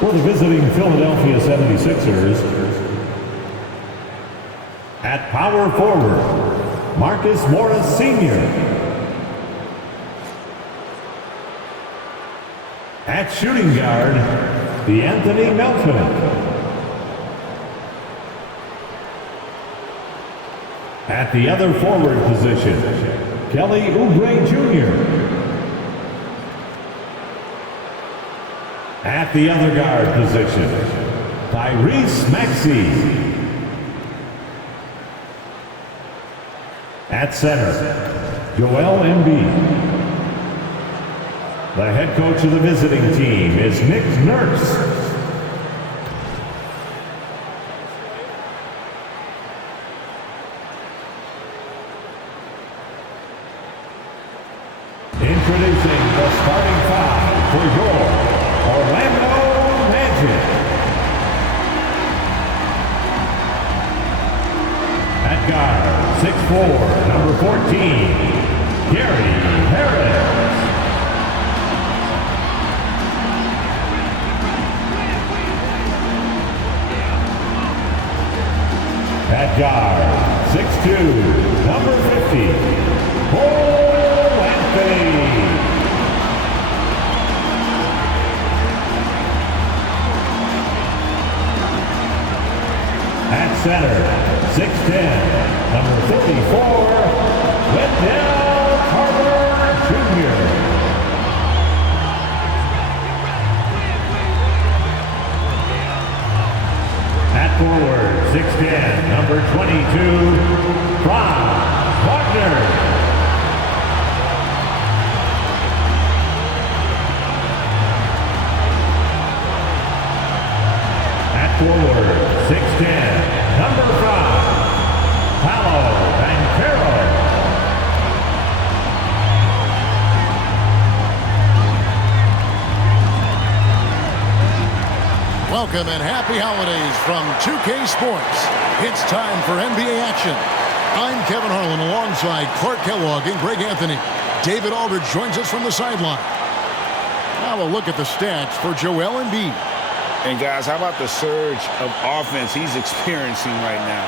For the visiting Philadelphia 76ers, at power forward, Marcus Morris Sr. At shooting guard, D'Anthony Melton. At the other forward position, Kelly Oubre Jr. At the other guard position, Tyrese Maxey. At center, Joel Embiid. The head coach of the visiting team is Nick Nurse. Introducing the starting five for your Orlando Magic. At guard, 6'4", number 14, Gary Harris. At guard, 6'2", number 50, Cole Anthony. At center, 6'10", number 54, Wendell Carter Jr. At forward, 6'10", number 22, Franz Wagner. At forward, 6'10", number 5, Paolo Banchero. Welcome and happy holidays from 2K Sports. It's time for NBA action. I'm Kevin Harlan alongside Clark Kellogg and Greg Anthony. David Aldridge joins us from the sideline. Now a look at the stats for Joel Embiid. And guys, how about the surge of offense he's experiencing right now?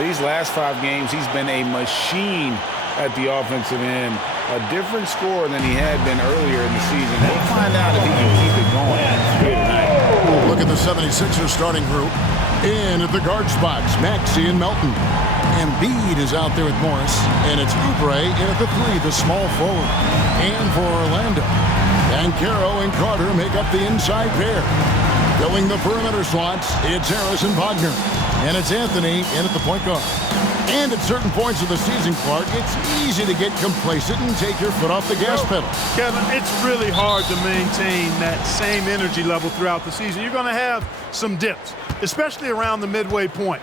These last 5 games, he's been a machine at the offensive end. A different scorer than he had been earlier in the season. We'll find out if he can keep it going here tonight. Look at the 76ers starting group. In at the guard spots, Maxey and Melton. Embiid is out there with Morris. And it's Oubre in at the 3, the small forward. And for Orlando, Banchero and Carter make up the inside pair. Filling the perimeter slots, it's Harris and Wagner. And it's Anthony in at the point guard. And at certain points of the season, Clark, it's easy to get complacent and take your foot off the gas pedal. Kevin, it's really hard to maintain that same energy level throughout the season. You're going to have some dips, especially around the midway point.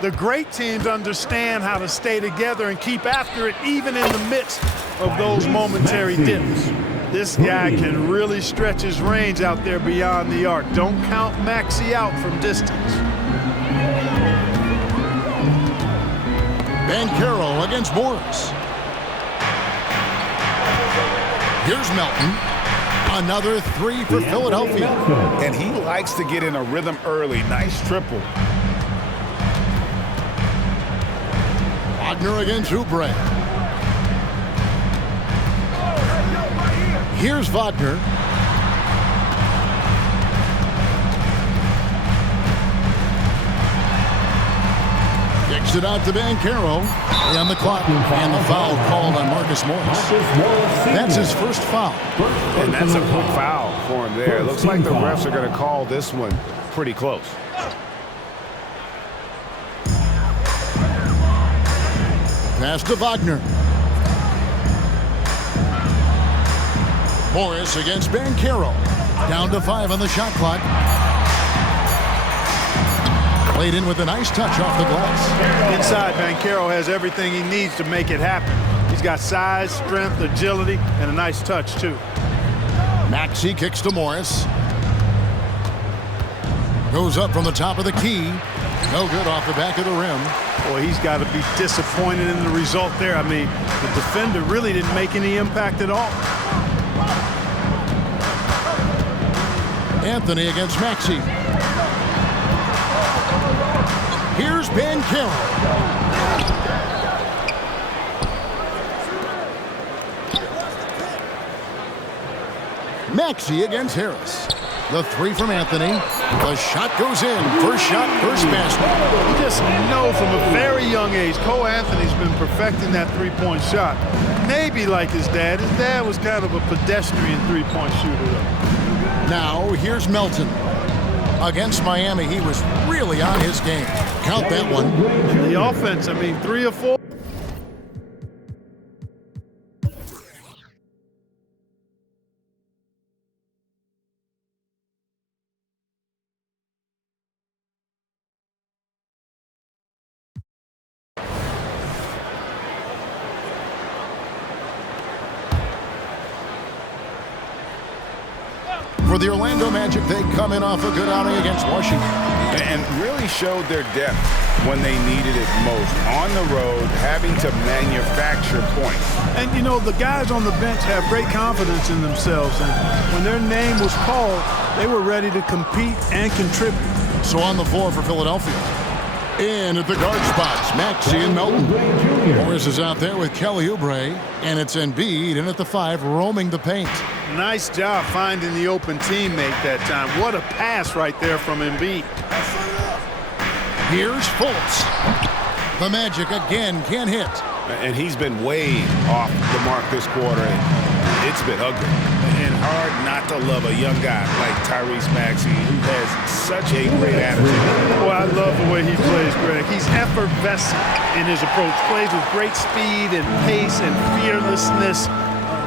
The great teams understand how to stay together and keep after it even in the midst of those momentary dips. This guy can really stretch his range out there beyond the arc. Don't count Maxey out from distance. Banchero against Morris. Here's Melton. Another 3 for Philadelphia. And he likes to get in a rhythm early. Nice triple. Wagner against Oubre. Here's Wagner. Kicks it out to Banchero. On the clock. And the foul called on Marcus Morris. That's his first foul. And that's a quick foul for him there. It looks like the refs are going to call this one pretty close. Pass to Wagner. Morris against Banchero. Down to 5 on the shot clock. Played in with a nice touch off the glass. Inside, Banchero has everything he needs to make it happen. He's got size, strength, agility, and a nice touch, too. Maxey kicks to Morris. Goes up from the top of the key. No good off the back of the rim. Boy, he's got to be disappointed in the result there. I mean, the defender really didn't make any impact at all. Anthony against Maxey. Here's Ben Carroll. Maxey against Harris. The three from Anthony. The shot goes in. First shot, first basket. You just know from a very young age, Cole Anthony's been perfecting that three-point shot. Maybe like his dad. His dad was kind of a pedestrian three-point shooter, though. Now, here's Melton. Against Miami, he was really on his game. Count that one. The offense, I mean, 3 or 4. For the Orlando Magic, they come in off a good outing against Washington. And really showed their depth when they needed it most. On the road, having to manufacture points. And, you know, the guys on the bench have great confidence in themselves. And when their name was called, they were ready to compete and contribute. So on the floor for Philadelphia. In at the guard spots, Maxey and Melton. Morris is out there with Kelly Oubre. And it's Embiid in at the 5, roaming the paint. Nice job finding the open teammate that time. What a pass right there from Embiid. Here's Fultz. The Magic again can't hit. And he's been way off the mark this quarter. It's been ugly. And hard not to love a young guy like Tyrese Maxey, who has such a great attitude. Boy, I love the way he plays, Greg. He's effervescent in his approach. Plays with great speed and pace and fearlessness.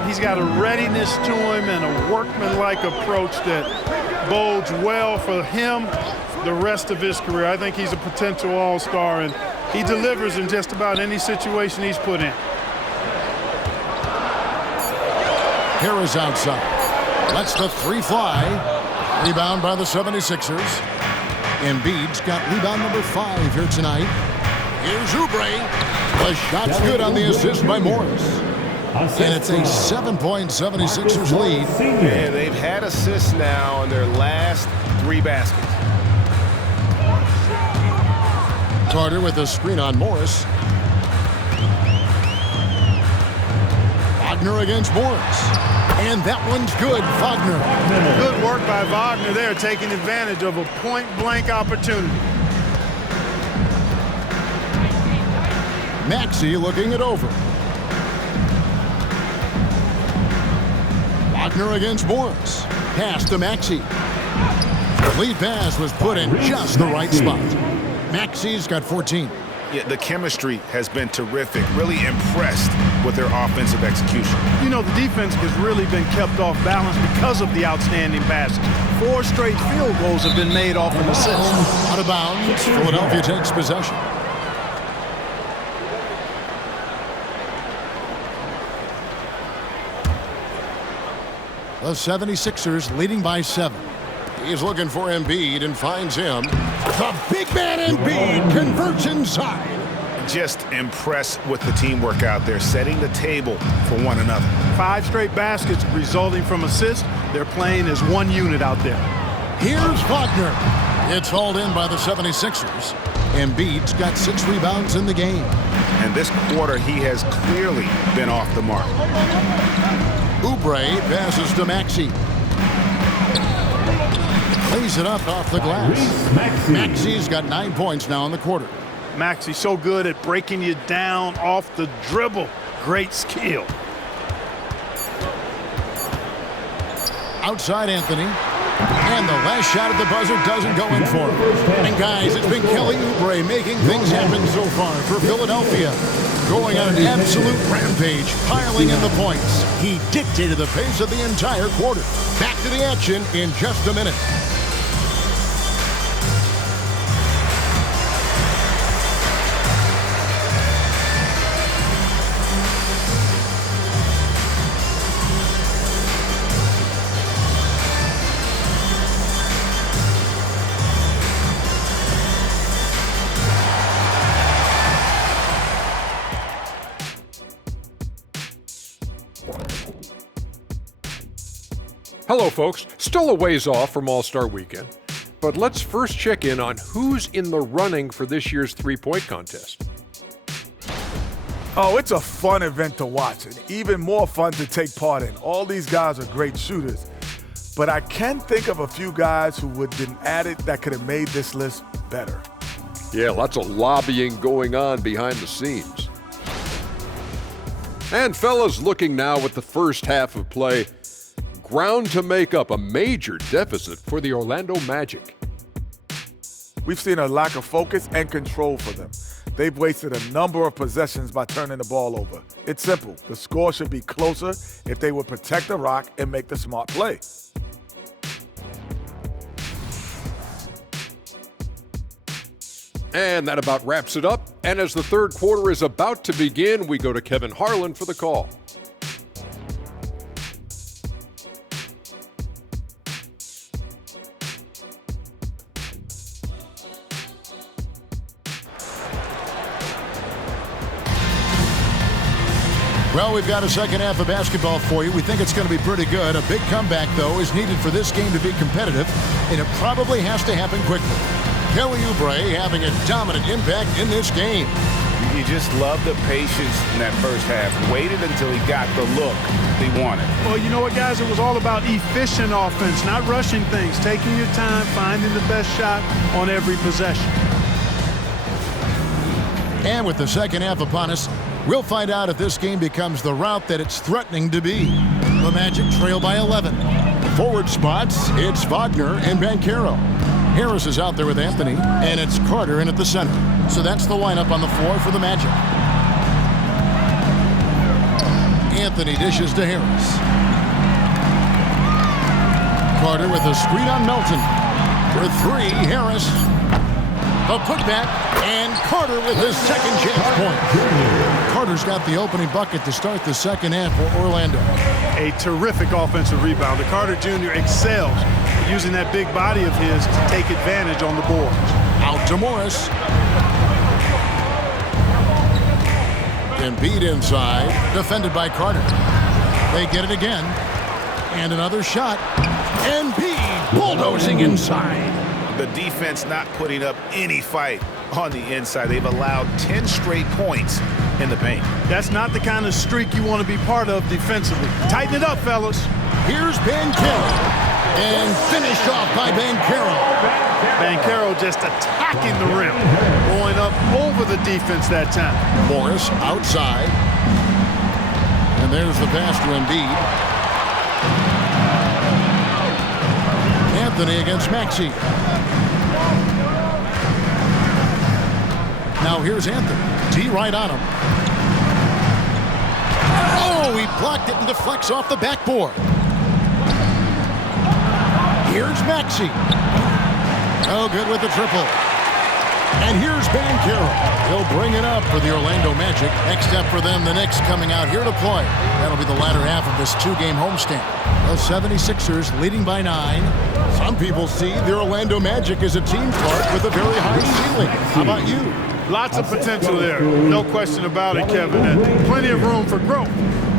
He's got a readiness to him and a workmanlike approach that bodes well for him the rest of his career. I think he's a potential all-star, and he delivers in just about any situation he's put in. Harris outside. Lets the 3 fly. Rebound by the 76ers. Embiid's got rebound number 5 here tonight. Here's Oubre. The shot's good on the assist by Morris. And it's a 7-point 76ers lead. Yeah, they've had assists now on their last 3 baskets. Carter with a screen on Morris. Wagner against Morris. And that one's good, Wagner. Good work by Wagner there, taking advantage of a point-blank opportunity. Maxey looking it over. Wagner against Morris. Pass to Maxey. The lead pass was put in just the right spot. Maxey's got 14. Yeah, the chemistry has been terrific. Really impressed with their offensive execution. You know, the defense has really been kept off balance because of the outstanding passes. 4 straight field goals have been made off an assist. Out of bounds. Philadelphia takes possession. The 76ers leading by 7. He's looking for Embiid and finds him. The big man Embiid converts inside. Just impressed with the teamwork out there, setting the table for one another. 5 straight baskets resulting from assists. They're playing as one unit out there. Here's Wagner. It's hauled in by the 76ers. Embiid's got 6 rebounds in the game. And this quarter, he has clearly been off the mark. Oubre passes to Maxey. Lays it up off the glass. Maxey's got 9 points now in the quarter. Maxey's so good at breaking you down off the dribble. Great skill. Outside Anthony. And the last shot at the buzzer doesn't go in for him. And guys, it's been Kelly Oubre making things happen so far for Philadelphia. Going on an absolute rampage, piling in the points. He dictated the pace of the entire quarter. Back to the action in just a minute. Hello, folks. Still a ways off from All-Star Weekend, but let's first check in on who's in the running for this year's three-point contest. Oh, it's a fun event to watch and even more fun to take part in. All these guys are great shooters, but I can think of a few guys who would have been added that could have made this list better. Yeah, lots of lobbying going on behind the scenes. And fellas, looking now at the first half of play, ground to make up a major deficit for the Orlando Magic. We've seen a lack of focus and control for them. They've wasted a number of possessions by turning the ball over. It's simple. The score should be closer if they would protect the rock and make the smart play. And that about wraps it up. And as the third quarter is about to begin, we go to Kevin Harlan for the call. Well, we've got a second half of basketball for you. We think it's going to be pretty good. A big comeback, though, is needed for this game to be competitive, and it probably has to happen quickly. Kelly Oubre having a dominant impact in this game. You just love the patience in that first half. Waited until he got the look he wanted. Well, you know what, guys? It was all about efficient offense, not rushing things, taking your time, finding the best shot on every possession. And with the second half upon us, we'll find out if this game becomes the route that it's threatening to be. The Magic trail by 11. Forward spots, it's Wagner and Banchero. Harris is out there with Anthony, and it's Carter in at the center. So that's the lineup on the floor for the Magic. Anthony dishes to Harris. Carter with a screen on Melton. For three, Harris. A putback, and Carter with his second chance point. Carter's got the opening bucket to start the second half for Orlando. A terrific offensive rebounder. Carter Jr. excels using that big body of his to take advantage on the board. Out to Morris. Embiid inside, defended by Carter. They get it again, and another shot. Embiid bulldozing inside. The defense not putting up any fight on the inside. They've allowed 10 straight points in the paint. That's not the kind of streak you want to be part of defensively. Tighten it up, fellas. Here's Banchero, and finished off by Banchero. Banchero just attacking the rim, going up over the defense that time. Morris outside, and there's the pass to Embiid. Anthony against Maxey. Now here's Anthony. T right on him. Oh, he blocked it and deflects off the backboard. Here's Maxey. Oh, good with the triple. And here's Banchero. He'll bring it up for the Orlando Magic. Next step for them, the Knicks coming out here to play. That'll be the latter half of this two-game homestand. The 76ers leading by 9. Some people see the Orlando Magic as a team part with a very high ceiling. How about you? Lots of potential there. No question about it, Kevin. And plenty of room for growth.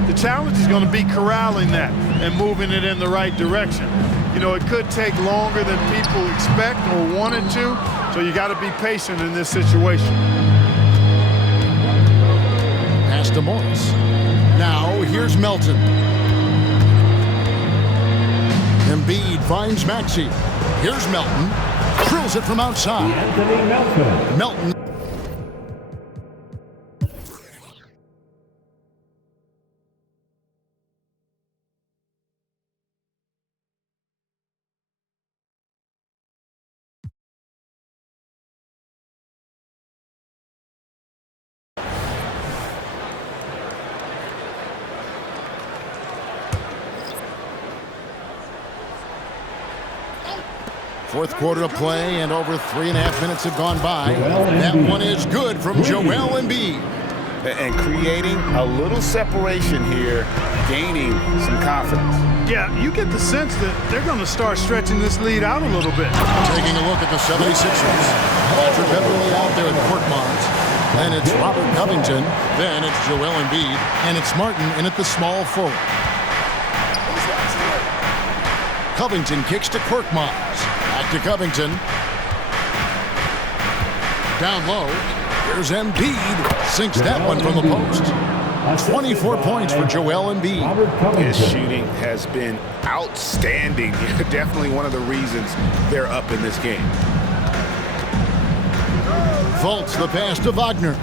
The challenge is going to be corralling that and moving it in the right direction. You know, it could take longer than people expect or wanted to, so you got to be patient in this situation. Pass to Morris. Now here's Melton. Embiid finds Maxey. Here's Melton. Drills it from outside. Anthony Melton. Fourth quarter of play, and over 3.5 minutes have gone by. That one is good from Joel Embiid. And creating a little separation here, gaining some confidence. Yeah, you get the sense that they're going to start stretching this lead out a little bit. Taking a look at the 76ers. Patrick Beverly out there at court marks. Then it's Robert Covington. Then it's Joel Embiid. And it's Martin in at the small forward. Covington kicks to Korkmaz. Back to Covington. Down low. Here's Embiid. Sinks that one from the post. 24 points for Joel Embiid. His shooting has been outstanding. Definitely one of the reasons they're up in this game. Fultz the pass to Wagner.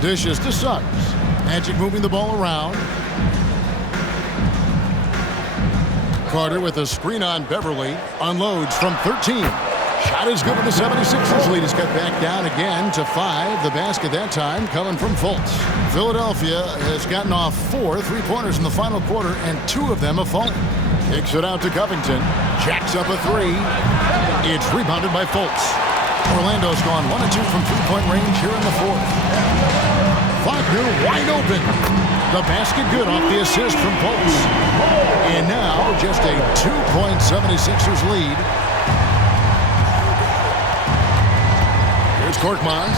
Dishes to Suggs. Magic moving the ball around. Carter with a screen on Beverly. Unloads from 13. Shot is good, and the 76ers lead is cut back down again to 5. The basket that time coming from Fultz. Philadelphia has gotten off 4 3-pointers in the final quarter, and 2 of them have fallen. Kicks it out to Covington. Jacks up a 3. It's rebounded by Fultz. Orlando's gone 1 of 2 from 3-point range here in the 4th. Wagner wide open. The basket good off the assist from Fultz. And now just a 2-point 76ers lead. Here's Korkmaz.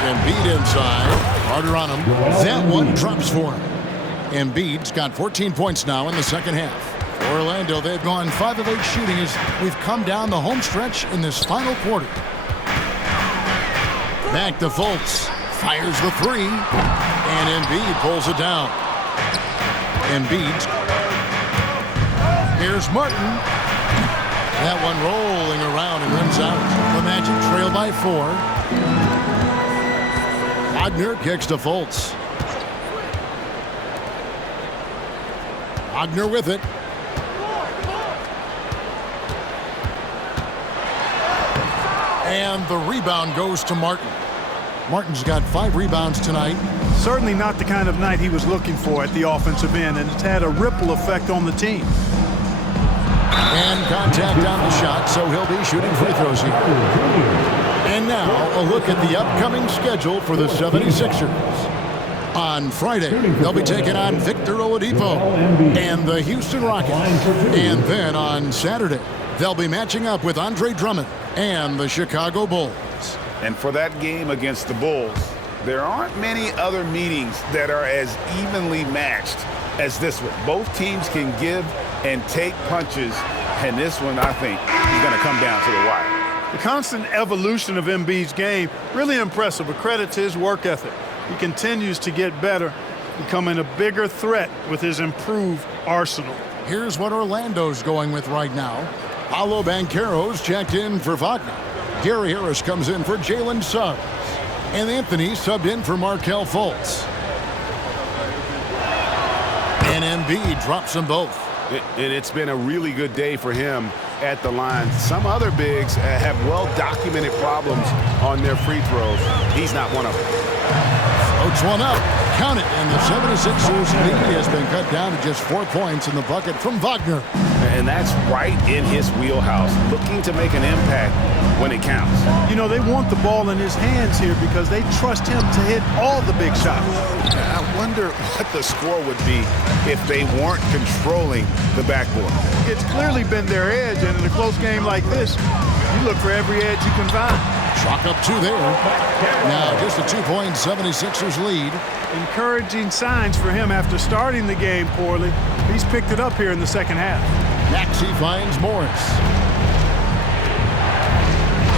Embiid inside. Carter on him. That one drops for him. Embiid's got 14 points now in the second half. For Orlando, they've gone 5 of 8 shooting as we've come down the home stretch in this final quarter. Back to Fultz. Fires the 3. And Embiid pulls it down. Embiid. Here's Martin. That one rolling around and rims out. The Magic trail by 4. Wagner kicks to Fultz. Wagner with it. And the rebound goes to Martin. Martin's got 5 rebounds tonight. Certainly not the kind of night he was looking for at the offensive end, and it's had a ripple effect on the team. And contact on the shot, so he'll be shooting free throws here. And now, a look at the upcoming schedule for the 76ers. On Friday, they'll be taking on Victor Oladipo and the Houston Rockets. And then on Saturday, they'll be matching up with Andre Drummond and the Chicago Bulls. And for that game against the Bulls, there aren't many other meetings that are as evenly matched as this one. Both teams can give and take punches, and this one, I think, is going to come down to the wire. The constant evolution of Embiid's game, really impressive. A credit to his work ethic. He continues to get better, becoming a bigger threat with his improved arsenal. Here's what Orlando's going with right now. Paolo Banchero's checked in for Wagner. Gary Harris comes in for Jalen Suggs. And Anthony subbed in for Markelle Fultz. And Embiid drops them both. It's been a really good day for him at the line. Some other bigs have well-documented problems on their free throws. He's not one of them. Floats one up. Count it. And the 76ers lead has been cut down to just 4 points in the bucket from Wagner. And that's right in his wheelhouse, looking to make an impact when it counts. You know, they want the ball in his hands here because they trust him to hit all the big shots. I wonder what the score would be if they weren't controlling the backboard. It's clearly been their edge, and in a close game like this, you look for every edge you can find. Chalk up 2 there. Now just a 2-point 76ers lead. Encouraging signs for him after starting the game poorly. He's picked it up here in the second half. Maxey finds Morris.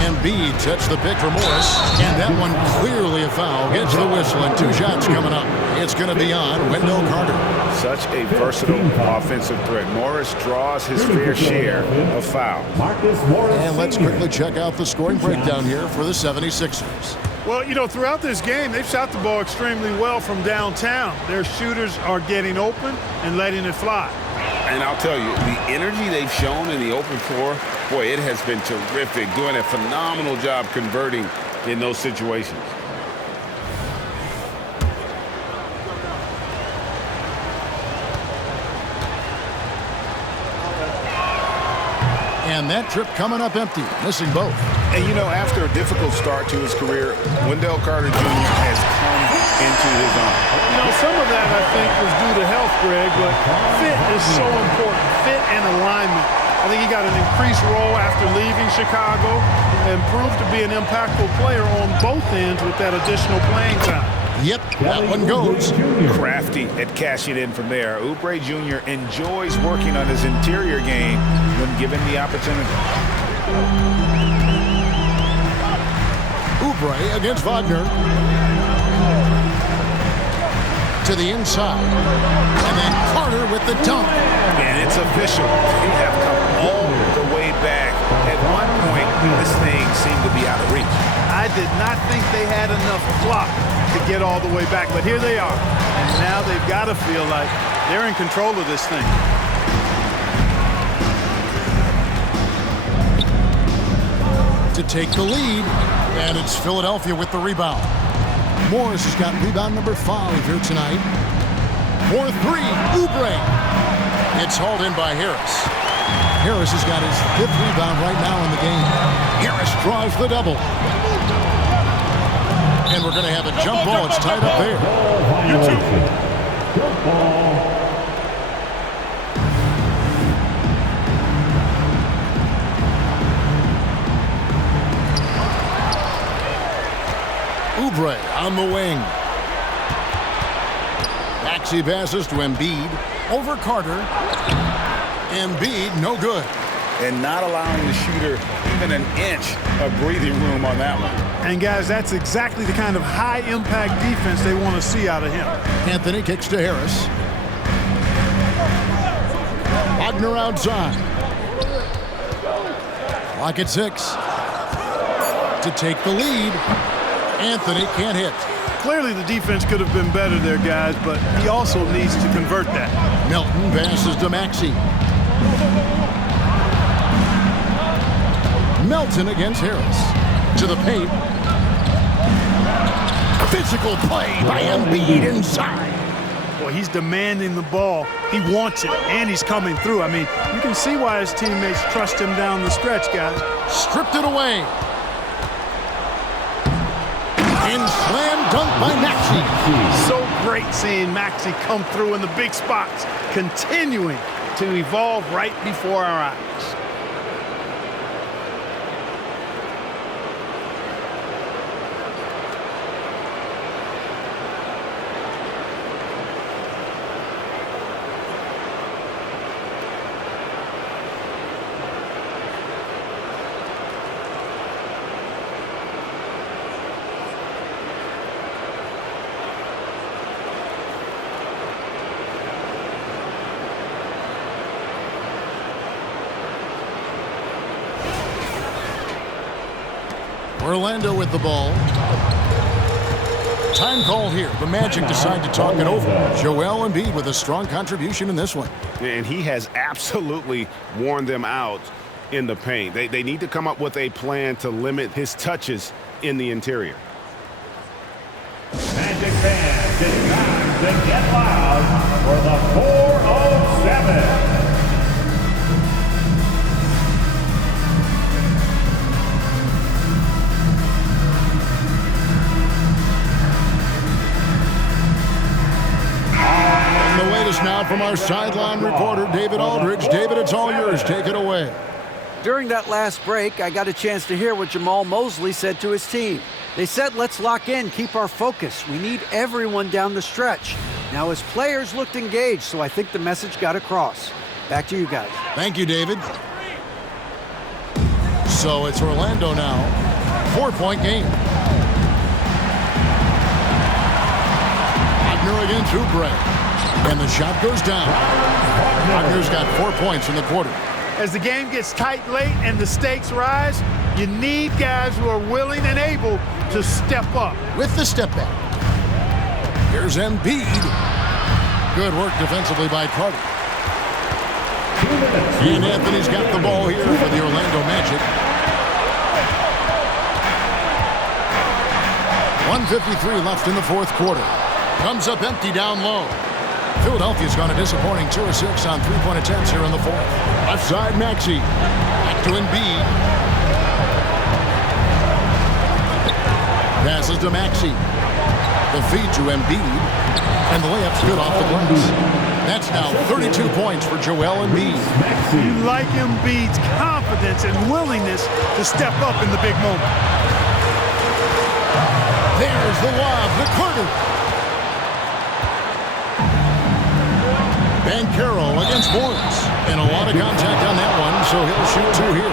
Embiid sets the pick for Morris, and that one clearly a foul. Gets the whistle, and 2 shots coming up. It's going to be on Wendell Carter. Such a versatile offensive threat. Morris draws his fair share of fouls. And let's quickly check out the scoring breakdown here for the 76ers. Well, you know, throughout this game, they've shot the ball extremely well from downtown. Their shooters are getting open and letting it fly. And I'll tell you, the energy they've shown in the open floor, boy, it has been terrific, doing a phenomenal job converting in those situations. And that trip coming up empty, missing both. And, you know, after a difficult start to his career, Wendell Carter Jr. has come into his own. You know, some of that, I think, was due to health, Greg, but fit is so important. Fit and alignment. I think he got an increased role after leaving Chicago and proved to be an impactful player on both ends with that additional playing time. Yep, that one goes. Crafty at cashing in from there. Oubre Jr. enjoys working on his interior game when given the opportunity. Oubre against Wagner. To the inside. And then Carter with the dunk. And it's official. They have come all the way back. At one point, this thing seemed to be out of reach. I did not think they had enough clock to get all the way back, but here they are. And now they've got to feel like they're in control of this thing. To take the lead, and it's Philadelphia with the rebound. Morris has got rebound number 5 here tonight. For 3, Oubre. It's hauled in by Harris. Harris has got his 5th rebound right now in the game. Harris draws the double. And we're going to have a jump ball. It's tied up there. Jump ball. Oubre on the wing. Maxey passes to Embiid. Over Carter. Embiid, no good. And not allowing the shooter even an inch of breathing room on that one. And guys, that's exactly the kind of high-impact defense they want to see out of him. Anthony kicks to Harris. Wagner outside. Clock at 6. To take the lead. Anthony can't hit. Clearly the defense could have been better there, guys, but he also needs to convert that. Melton passes to Maxey. Melton against Harris. To the paint. Physical play by Embiid inside. Boy, he's demanding the ball. He wants it, and he's coming through. I mean, you can see why his teammates trust him down the stretch, guys. Stripped it away. And slam dunk by Maxey. So great seeing Maxey come through in the big spots, continuing to evolve right before our eyes. Orlando with the ball. Time call here. The Magic decide to talk it over. Joel Embiid with a strong contribution in this one. And he has absolutely worn them out in the paint. They need to come up with a plan to limit his touches in the interior. Magic fans, it's time to get loud for the 407. Now from our sideline reporter, David Aldridge. David, it's all yours. Take it away. During that last break, I got a chance to hear what Jamal Mosley said to his team. They said, let's lock in, keep our focus. We need everyone down the stretch. Now, his players looked engaged, so I think the message got across. Back to you guys. Thank you, David. So it's Orlando now. 4-point game. Wagner against Oubre. And the shot goes down. Wagner's got 4 points in the quarter. As the game gets tight late and the stakes rise, you need guys who are willing and able to step up. With the step back. Here's Embiid. Good work defensively by Carter. And Anthony's got the ball here for the Orlando Magic. 1:53 left in the fourth quarter. Comes up empty down low. Philadelphia's gone a disappointing 2 of 6 on three-point attempts here in the fourth. Left side, Maxey. Back to Embiid. Passes to Maxey. The feed to Embiid. And the layup's good off the glass. That's now 32 points for Joel Embiid. You like Embiid's confidence and willingness to step up in the big moment. There's the lob to Carter. Banchero against Morris. And a lot of contact on that one, so he'll shoot two here.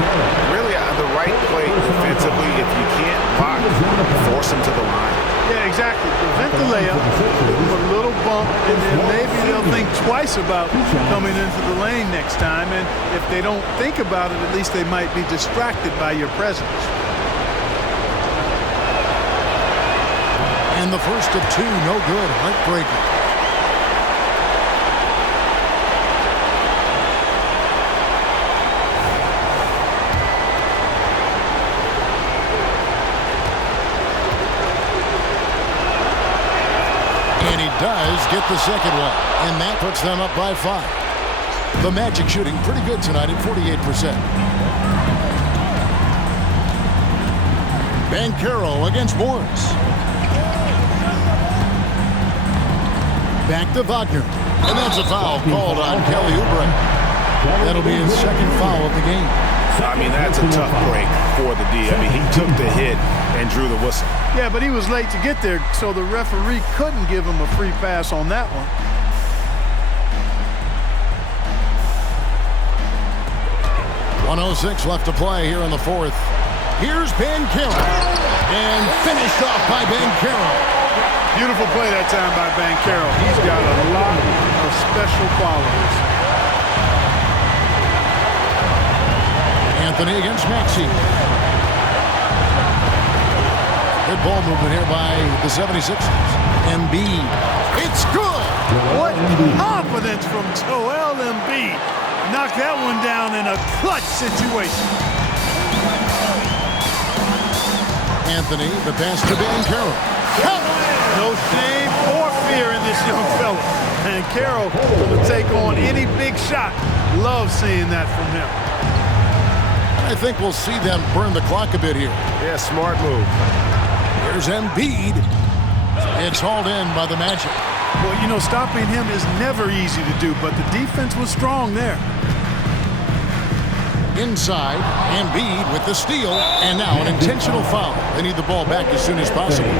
Really the right play defensively. If you can't block, force him to the line. Yeah, exactly. Prevent the layup, a little bump, and then maybe they'll think twice about coming into the lane next time. And if they don't think about it, at least they might be distracted by your presence. And the first of two, no good. Heartbreaker. And he does get the second one. And that puts them up by 5. The Magic shooting pretty good tonight at 48%. Banchero against Morris. Back to Wagner. And that's a foul called on Kelly Oubre. That'll be his second foul of the game. I mean, that's a tough break for the D. I mean, he took the hit and drew the whistle. Yeah, but he was late to get there, so the referee couldn't give him a free pass on that one. .106 left to play here in the fourth. Here's Banchero. And finished off by Banchero. Beautiful play that time by Banchero. He's got a lot of special qualities. Anthony against Maxey. Good ball movement here by the 76ers. Embiid. It's good. What confidence from Joel Embiid. Knocked that one down in a clutch situation. Anthony, the pass to Banchero. No shame or fear in this young fella. And Carroll will take on any big shot. Love seeing that from him. I think we'll see them burn the clock a bit here. Yeah, smart move. Here's Embiid. It's hauled in by the Magic. Well, you know, stopping him is never easy to do, but the defense was strong there. Inside, Embiid with the steal, and now an intentional foul. They need the ball back as soon as possible.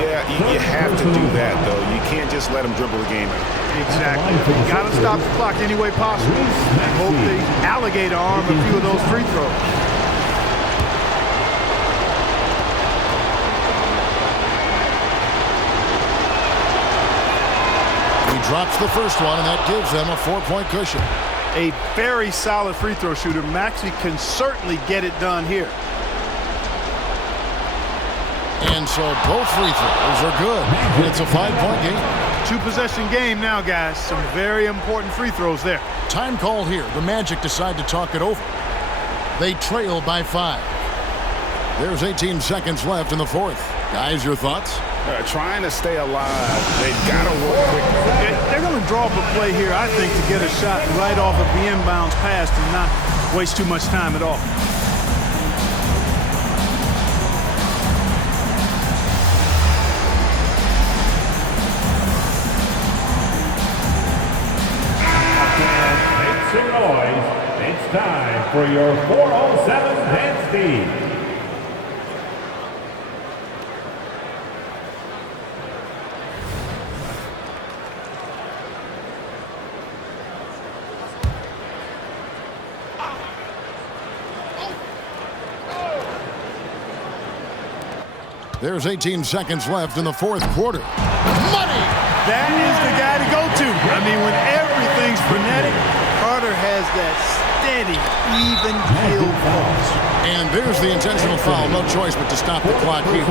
Yeah, you have to do that, though. You can't just let him dribble the game out. Exactly. You got to stop the clock any way possible. And hope the alligator arm a few of those free throws. He drops the first one, and that gives them a 4-point cushion. A very solid free throw shooter. Maxey can certainly get it done here. And so both free throws are good. And it's a 5-point game. 2-possession game now, guys. Some very important free throws there. Time call here. The Magic decide to talk it over. They trail by 5. There's 18 seconds left in the fourth. Guys, your thoughts? Trying to stay alive. They've got to work quickly. They're going to draw up a play here, I think, to get a shot right off of the inbounds pass and not waste too much time at all. Make some noise. It's time for your 407 dance team. There's 18 seconds left in the fourth quarter. Money! That is the guy to go to. I mean, when everything's frenetic, Carter has that steady, even keel cross. And there's the intentional foul. No choice but to stop the clock here.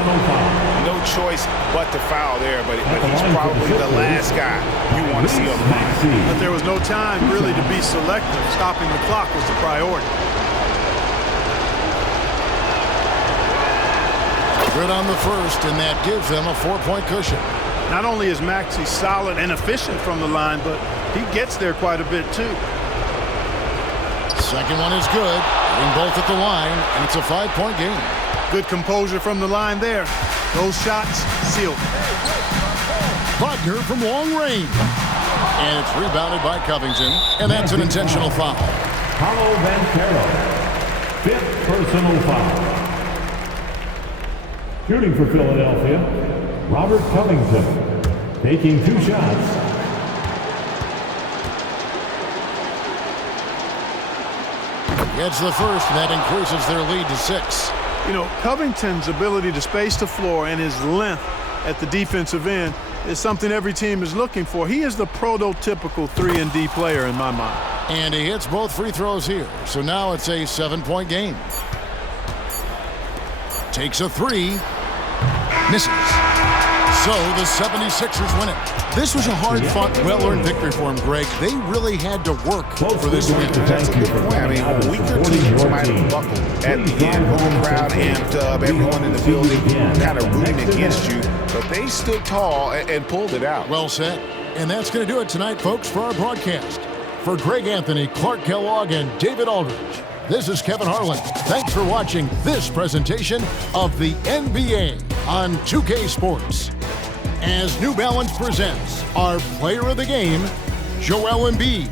No choice but to foul there, but he's probably the last guy you want to see on the line. But there was no time really to be selective. Stopping the clock was the priority. Good on the first, and that gives them a 4-point cushion. Not only is Maxey solid and efficient from the line, but he gets there quite a bit too. Second one is good. Getting both at the line, and it's a 5-point game. Good composure from the line there. Those shots sealed. Wagner from long range. And it's rebounded by Covington, and that's an intentional foul. Paulo Banchero, 5th personal foul. Shooting for Philadelphia, Robert Covington, taking 2 shots. Gets the first, and that increases their lead to 6. You know, Covington's ability to space the floor and his length at the defensive end is something every team is looking for. He is the prototypical 3-and-D player in my mind. And he hits both free throws here, so now it's a 7-point game. Takes a 3, misses. So the 76ers win it. This was a hard-fought, well-earned victory for him, Greg. They really had to work for this win. That's a good point. I mean, weaker teams might have buckled at the end. Home crowd amped up, everyone in the building kind of rooting against you. But they stood tall and pulled it out. Well said. And that's going to do it tonight, folks, for our broadcast. For Greg Anthony, Clark Kellogg, and David Aldridge, this is Kevin Harlan. Thanks for watching this presentation of the NBA on 2K Sports. As New Balance presents our player of the game, Joel Embiid.